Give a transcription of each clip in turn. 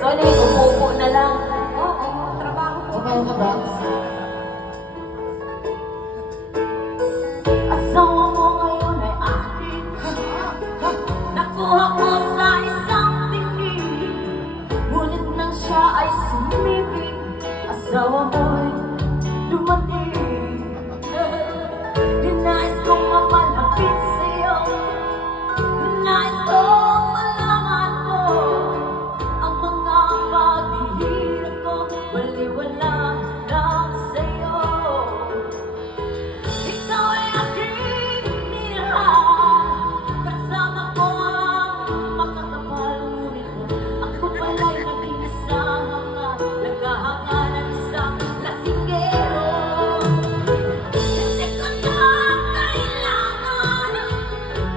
So, ano yung umupo na lang? Oo, trabaho po. Okay ka ba? Asawa mo ngayon ay akin. Nakuha ko sa isang tingin. Ngunit nang siya ay sumibig, asawa mo'y dumating. Dinais kong mapalapit sa'yo. Dinais kong malaman mo ang mga paghihirap ko. Baliwala lang sa'yo. Ikaw ay aking minahal. Kasama ko ang makakapal. Ngunit ako pala'y naging isang mga naghahanga ng isang lasinggero. Hindi ko na kailangan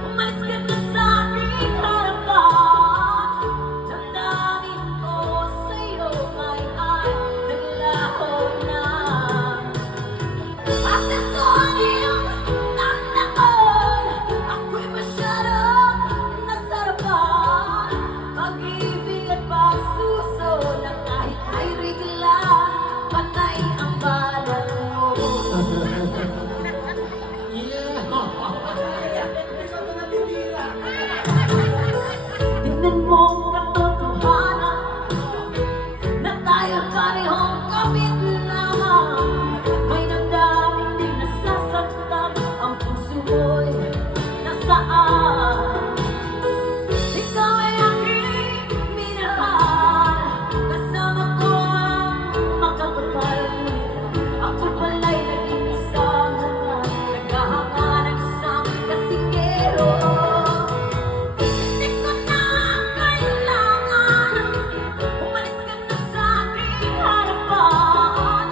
umalis ka na sa aking harapan. Damdamin ko sa'yo ngayon ay naglaho na. At ito ang iyong tandaan. Ako'y masyadong nasarapan. Pag-ibig at pagsuso na kahit ay rigla, panay ang balat mo. Tingnan mo ang katotohanan na tayo parehong kabit lamang. May damdamin din nasasaktan ang puso mo'y nasaan. Ikaw ay aking minahal. Kasama ko ang makakapal. Ako pala'y naging isang mga naghahanga ng isang kasinggero. Hindi ko na kailangan umalis ka na sa aking harapan.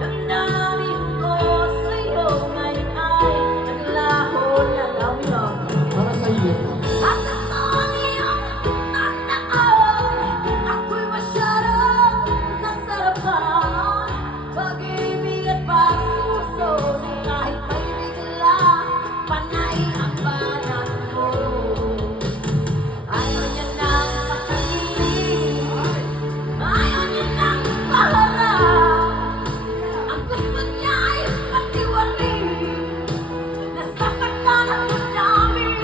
Damdamin ko sa'yo ngayon ay naglaho na lamang. Para sa iyo. At ito ang iyong tandaan. Ako'y masyadong nasarapan. Pag-ibig at pagsuso na kahit may bigla, panay ang banat mo. Ayaw niya nang makahiling. Ayaw niya nang paharap. Ang gusto niya ay patiwaling. Nasasaktan ang damdamin.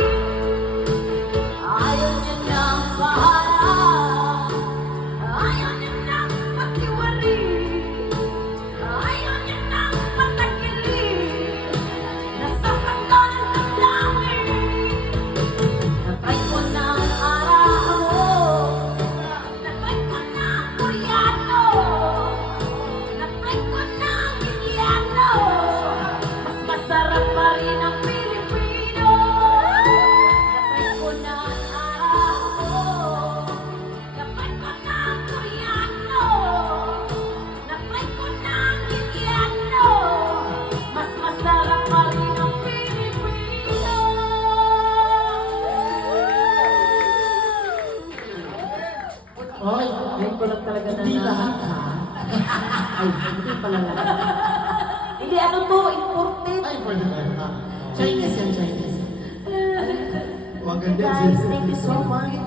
Ayaw niya nang paharap. Ayaw niya nang patiwaling. Ayaw niya nang patagilin. Nasasaktan ang damdamin. Natry ko ng araw. Natry ko ng Koreano. Natry ko ng Indiano. Mas masarap pa rin ang Pilipino. Natry ko ng araw. Natry ko ng Koreano. Natry ko ng Indiano. Mas masarap pa rin ang Pilipino. Hoy, Ngayon ko lang talaga na hindi lahat ha. Ay, hindi pala lahat. Hindi, ano to, imported. Ay, pwede na yun ha. Chinese yan, Chinese. Maganda Guys, thank you so much.